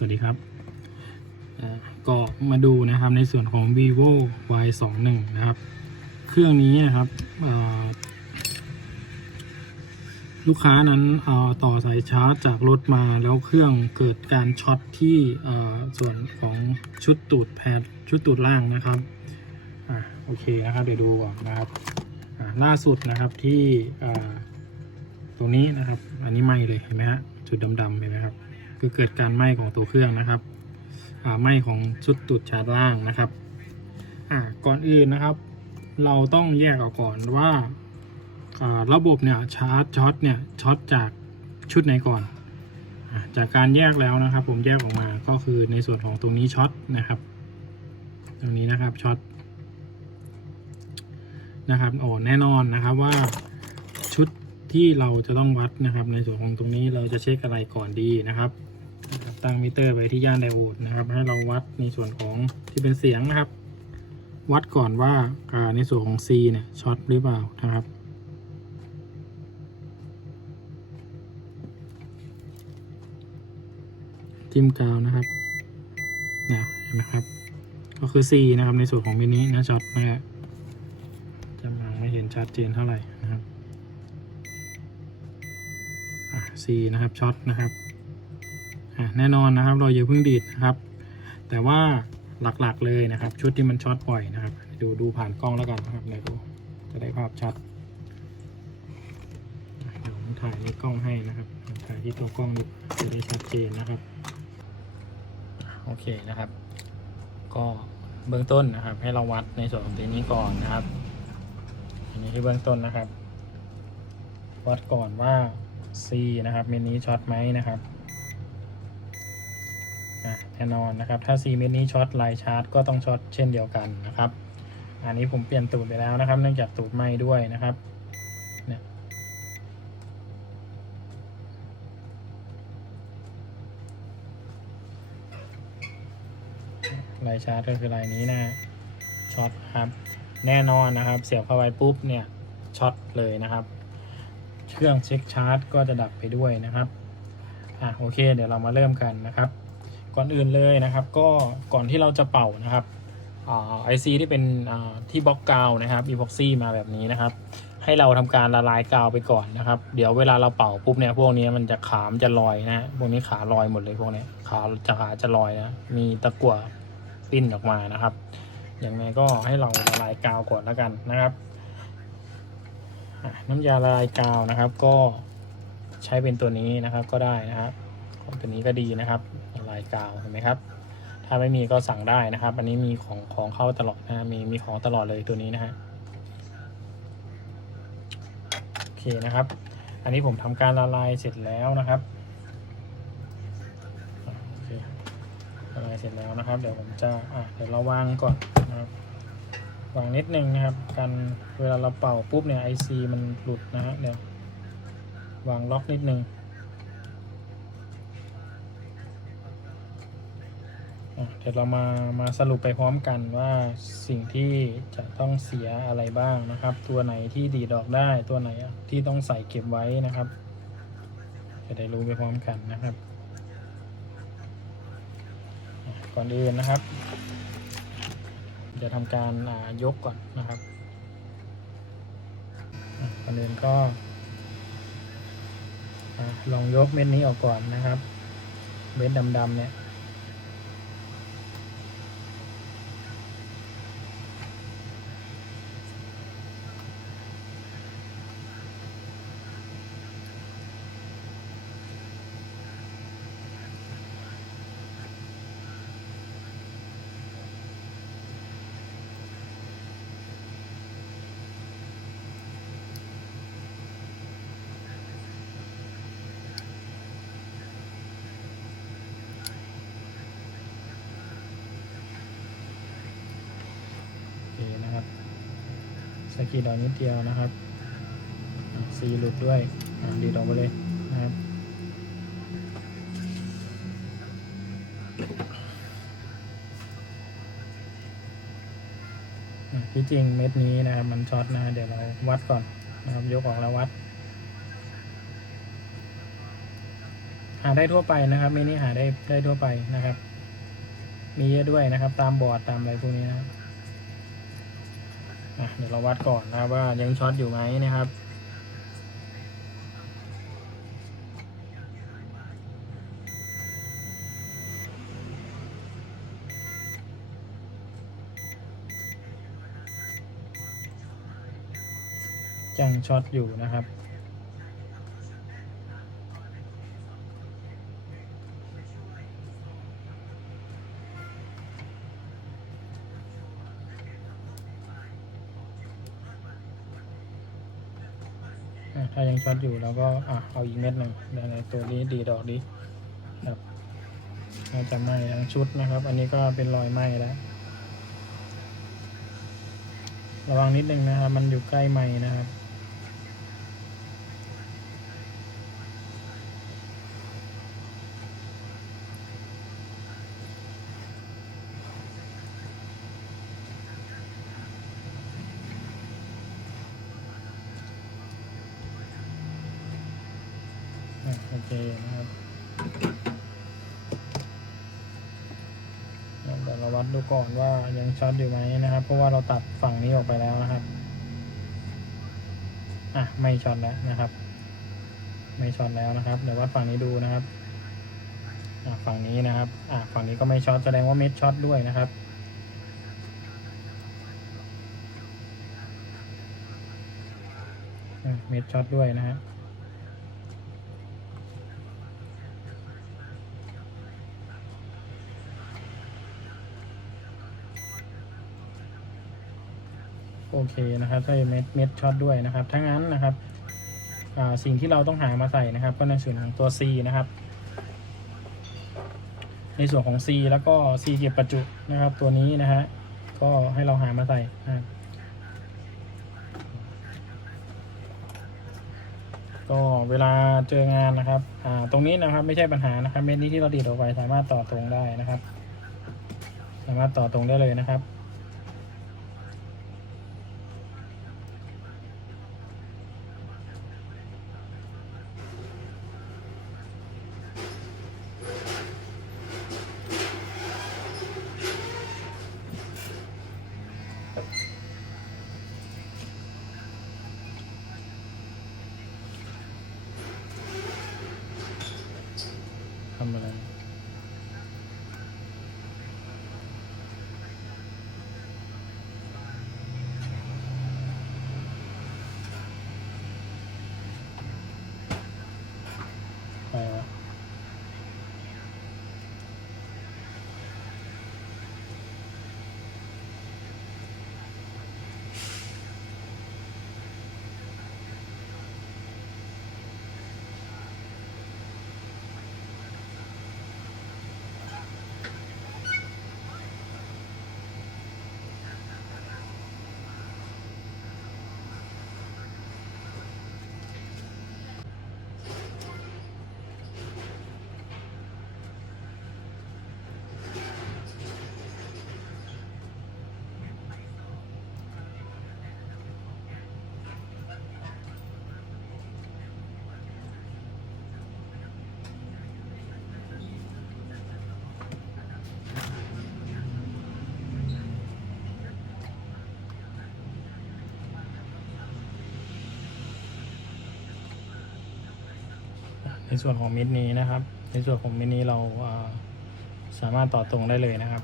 สวัสดีครับอ่าก็มาดูนะครับในส่วนของ vivo y 2 1นะครับ เครื่องนี้นะครับลูกค้านั้นเอาต่อสายชาร์จจากรถมาแล้วเครื่องเกิดการช็อตที่ส่วนของชุดตูดแพดชุดตูดล่างนะครับอ่าโอเคนะครับเดี๋ยวดูก่อนนะครับล่าสุดนะครับที่ตรงนี้นะครับ อันนี้ไหมเลยเห็นไหมฮะจุดดำๆเห็นไหมครับ คือเกิดการไหม้ของตัวเครื่องนะครับไหม้ของชุดตูดชาร์จล่างนะครับก่อนอื่นนะครับ เราต้องแยกออกก่อนว่าระบบเนี่ยชาร์จช็อตเนี่ยช็อตจากชุดไหนก่อนจากการแยกแล้วนะครับ ผมแยกออกมาก็คือในส่วนของตรงนี้ช็อตนะครับ ตรงนี้นะครับช็อตนะครับโอ้แน่นอนนะครับว่าชุดที่เราจะต้องวัดนะครับ ในส่วนของตรงนี้เราจะเช็คอะไรก่อนดีนะครับ ตั้งมิเตอร์ไปที่ย่านไดโอดนะครับ ให้เราวัดในส่วนของที่เป็นเสียงนะครับ วัดก่อนว่าอ่าในส่วนของ C เนี่ยช็อตหรือเปล่านะครับจิ้มกาวนะครับนะเห็นไหมครับ ก็คือ C นะครับในส่วนของมินินะช็อตนะฮะจะมองไม่เห็นชัดเจนเท่าไหร่นะครับอะ C นะครับช็อตนะครับ แน่นอนนะครับเราอย่าเพิ่งดีดนะครับ แต่ว่าหลักๆเลยนะครับ ชุดที่มันช็อตบ่อยนะครับ ดูดูผ่านกล้องแล้วกันนะครับเดี๋ยวดูจะได้ภาพชัดเดี๋ยวผมถ่ายในกล้องให้นะครับถ่ายที่ตัวกล้องนี่จะได้ชัดเจนนะครับโอเคนะครับ ก็เบื้องต้นนะครับ ให้เราวัดในส่วนของตัวนี้ก่อนนะครับอันนี้ที่เบื้องต้นนะครับ วัดก่อนว่า C นะครับเมนนี้ช็อตไหมนะครับ แน่นอนนะครับ ถ้า C เมนนี้ช็อตไลน์ชาร์จก็ต้องช็อตเช่นเดียวกันนะครับ อันนี้ผมเปลี่ยนตูดไปแล้วนะครับ เนื่องจากตูดไหม้ด้วยนะครับเนี่ยลายชาร์จก็คือลายนี้นะช็อตครับแน่นอนนะครับ เสียบเข้าไปปุ๊บเนี่ยช็อตเลยนะครับ เครื่องเช็คชาร์จก็จะดับไปด้วยนะครับอะโอเค เดี๋ยวเรามาเริ่มกันนะครับ ก่อนอื่นเลยนะครับ ก็ก่อนที่เราจะเป่านะครับไอซีที่เป็นอ่าที่บล็อกกาวนะครับอีพ็อกซี่มาแบบนี้นะครับ ให้เราทำการละลายกาวไปก่อนนะครับ เดี๋ยวเวลาเราเป่าปุ๊บเนี่ยพวกนี้มันจะขามจะลอยนะฮะพวกนี้ขาลอยหมดเลยพวกนี้ขาจะขาจะลอยนะมีตะกั่วปิ้นออกมานะครับอย่างไรก็ให้เราละลายกาวก่อนแล้วกันนะครับ น้ำยาละลายกาวนะครับ ก็ใช้เป็นตัวนี้นะครับก็ได้นะครับตัวนี้ก็ดีนะครับายกาวเห็นไหมครับ ถ้าไม่มีก็สั่งได้นะครับ อันนี้มีของของเข้าตลอดนะมีมีของตลอดเลยตัวนี้นะฮะโอเคนะครับ อันนี้ผมทำการละลายเสร็จแล้วนะครับโอเคละลายเสร็จแล้วนะครับ เดี๋ยวผมจะอะเดี๋ยวเราวางก่อนนะครับวางนิดนึงนะครับกันเวลาเราเป่าปุ๊บเนี่ยไอซีมันหลุดนะฮะเดี๋ยววางล็อกนิดนึง อะ เดี๋ยวเรามามาสรุปไปพร้อมกันว่าสิ่งที่จะต้องเสียอะไรบ้างนะครับ ตัวไหนที่ดีดออกได้ตัวไหนที่ต้องใส่เก็บไว้นะครับ จะได้รู้ไปพร้อมกันนะครับ ก่อนอื่นนะครับ จะทำการยกก่อนนะครับอะก่อนอื่นก็อลองยกเม็ดนี้ออกก่อนนะครับ เม็ดดำๆเนี่ย สกกีดอกนิดเดียวนะครับสีหลุดด้วยดีดออกไปเลยนะครับที่จริงเม็ดนี้นะครับ มันช็อตนะเดี๋ยวเราวัดก่อนนะครับ ยกออกแล้ววัด หาได้ทั่วไปนะครับเม็ดนี้หาได้ได้ทั่วไปนะครับ มีเยอะด้วยนะครับ ตามบอร์ดตามอะไรพวกนี้นะครับอะ เดี๋ยวเราวัดก่อนนะครับว่ายังช็อตอยู่ไหมนะครับ ยังช็อตอยู่นะครับ ถ้ายังช็อตอยู่เราก็อะเอาอีกเม็ดหนึ่งในตัวนี้ดีดอกดีครับน่าจะไหม้ทั้งชุดนะครับ อันนี้ก็เป็นรอยไหม้แล้ว ระวังนิดนึงนะครับ มันอยู่ใกล้ไหม้นะครับ เคนะครับเดี๋ยวเราวัดดูก่อนว่ายังช็อตอยู่ไหมนะครับ เพราะว่าเราตัดฝั่งนี้ออกไปแล้วนะครับ อะไม่ช็อตแล้วนะครับ ไม่ช็อตแล้วนะครับเดี๋ยววัดฝั่งนี้ดูนะครับอะฝั่งนี้นะครับ อะฝั่งนี้ก็ไม่ช็อตแสดงว่าเม็ดช็อตด้วยนะครับเม็ดช็อตด้วยนะฮะ โอเคนะครับใส่เม็ดเม็ดช็อตด้วยนะครับทั้งนั้นนะครับสิ่งที่เราต้องหามาใส่นะครับ ก็ในส่วนของตัว C นะครับ ในส่วนของ C แล้วก็ C เก็บประจุนะครับ ตัวนี้นะฮะก็ให้เราหามาใส่นะครับก็เวลาเจองานนะครับ อ่า ตรงนี้นะครับไม่ใช่ปัญหานะครับ เม็ดนี้ที่เราดีดออกไปสามารถต่อตรงได้นะครับ สามารถต่อตรงได้เลยนะครับ ส่วนของมิดนี้นะครับ ในส่วนของมิดนี้เราสามารถต่อตรงได้เลยนะครับ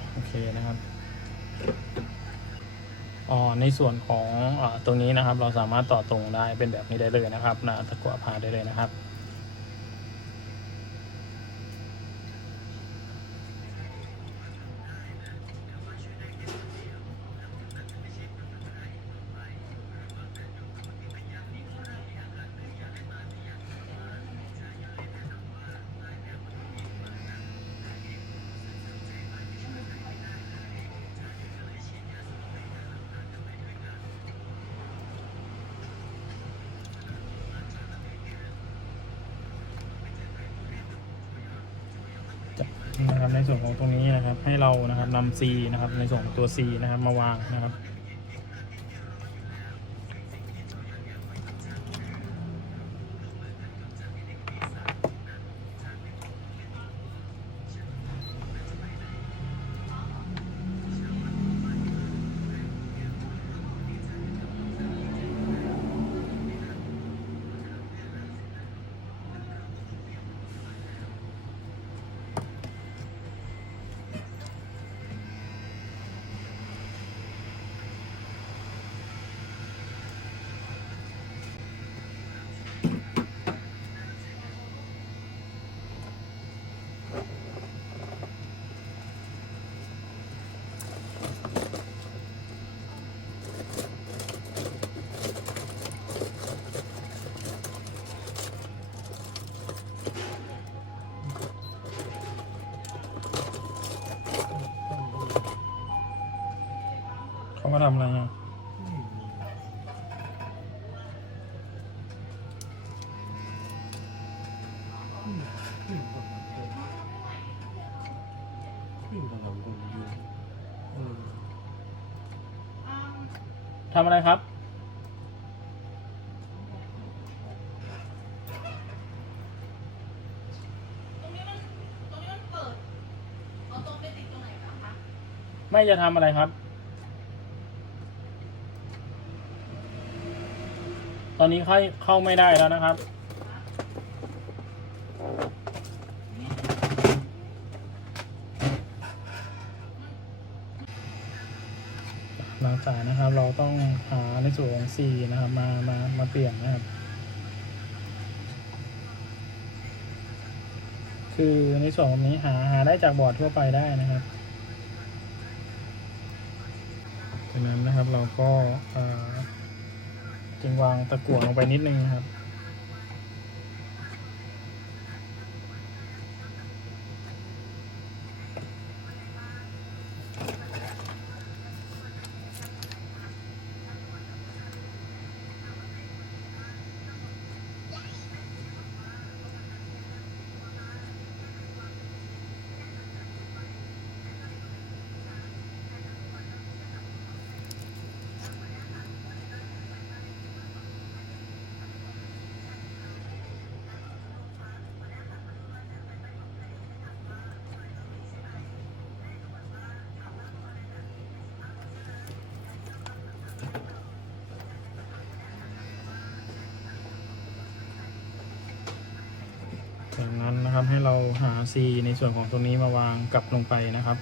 โอ เคนะครับอ๋อในส่วนของอตรงนี้นะครับเราสามารถต่อตรงได้เป็นแบบนี้ได้เลยนะครับนะตะกั่วพาได้เลยนะครับ นะครับในส่วนของตรงนี้นะครับให้เรานะครับนำ C นะครับในส่วนของตัว C นะครับมาวางนะครับ มาทำอะไรอะทำอะไรครับตรงนี้มันตรงนี้มันเปิดเอาตรงไปติดตรงไหนนะคะไม่จะทำอะไรครับ ตอนนี้เข้าเข้าไม่ได้แล้วนะครับ หลังจากนะครับ เราต้องหาในส่วนของ C นะครับมามามาเปลี่ยนนะครับ คือในส่วนนี้หาหาได้จากบอร์ดทั่วไปได้นะครับจากนั้นนะครับเราก็เอ่อ จึงวางตะกั่วลงไปนิดนึงนะครับ จาก นั้นนะครับ ให้เราหา C ในส่วนของตรงนี้มาวางกลับลงไปนะครับ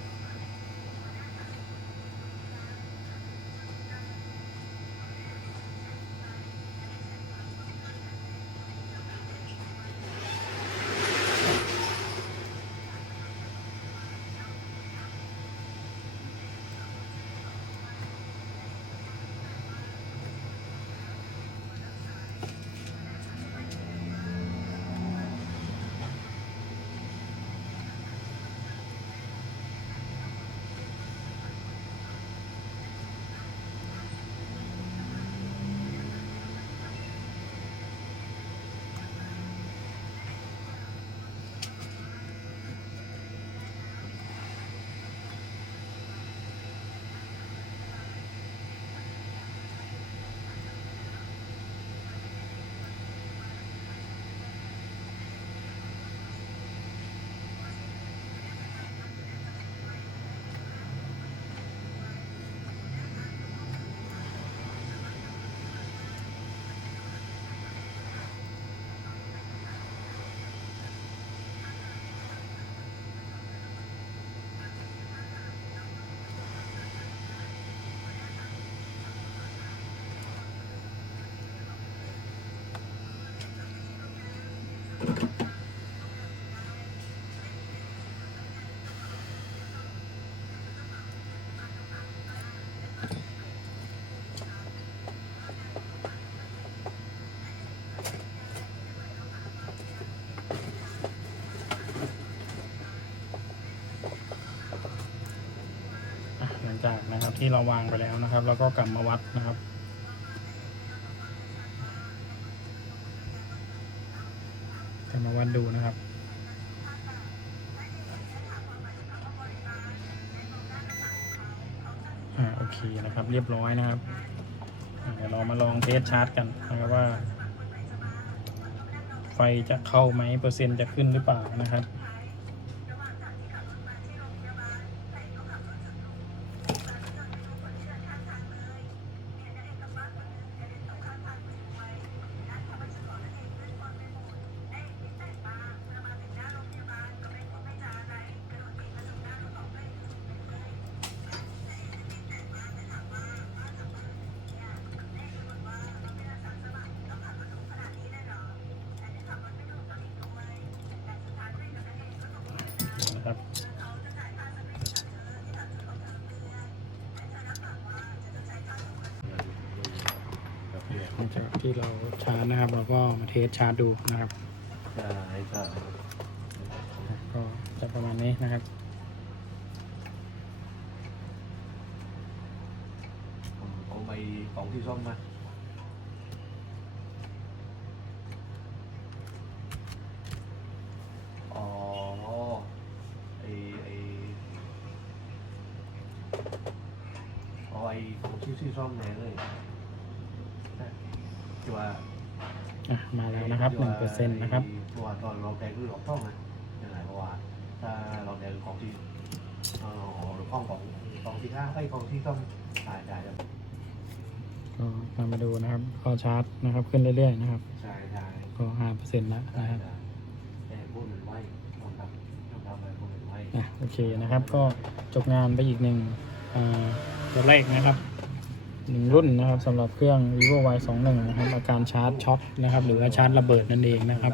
ที่เราวางไปแล้วนะครับ แล้วก็กลับมาวัดนะครับ กลับมาวัดดูนะครับอ่าโอเคนะครับ เรียบร้อยนะครับเดี๋ยวเรามาลองเทสชาร์จกันนะครับว่า ไฟจะเข้าไหมเปอร์เซ็นต์จะขึ้นหรือเปล่านะครับ ที่เราชาร์จนะครับเราก็มาเทสชาร์จดูนะครับใช่ก็จะประมาณนี้นะครับเอาไปของที่ซ่อมมาอ๋อไอไออ๋อไอของที่ซ่อมแน่เลย ว่าอะมาแล้วนะครับหนึ่งเปอร์เซ็นต์นะครับที่ว่าตอนเราแดงคือหลอกต้องนะยังไงเพราะว่าถ้าเราแดงของที่เอ่อหรือของของของที่ห้าไอ้ยของที่ต้องถ่ายได้ครับก็นำมาดูนะครับก็ชาร์จนะครับขึ้นเรื่อยๆนะครับใช่ใช่ก็ห้าเปอร์เซ็นต์แล้วได้นะครับได้แต่พูดเหมือนไว้ต้องทำต้องทำอะไรพูดเหมือนไว้อะโอเคนะครับ ก็จบงานไปอีกหนึ่งอ่าตัวแรกนะครับ หนึ่งรุ่นนะครับสำหรับเครื่อง vivo y 2 1นะครับอาการชาร์จช็อตนะครับหรือว่าชาร์จระเบิดนั่นเองนะครับ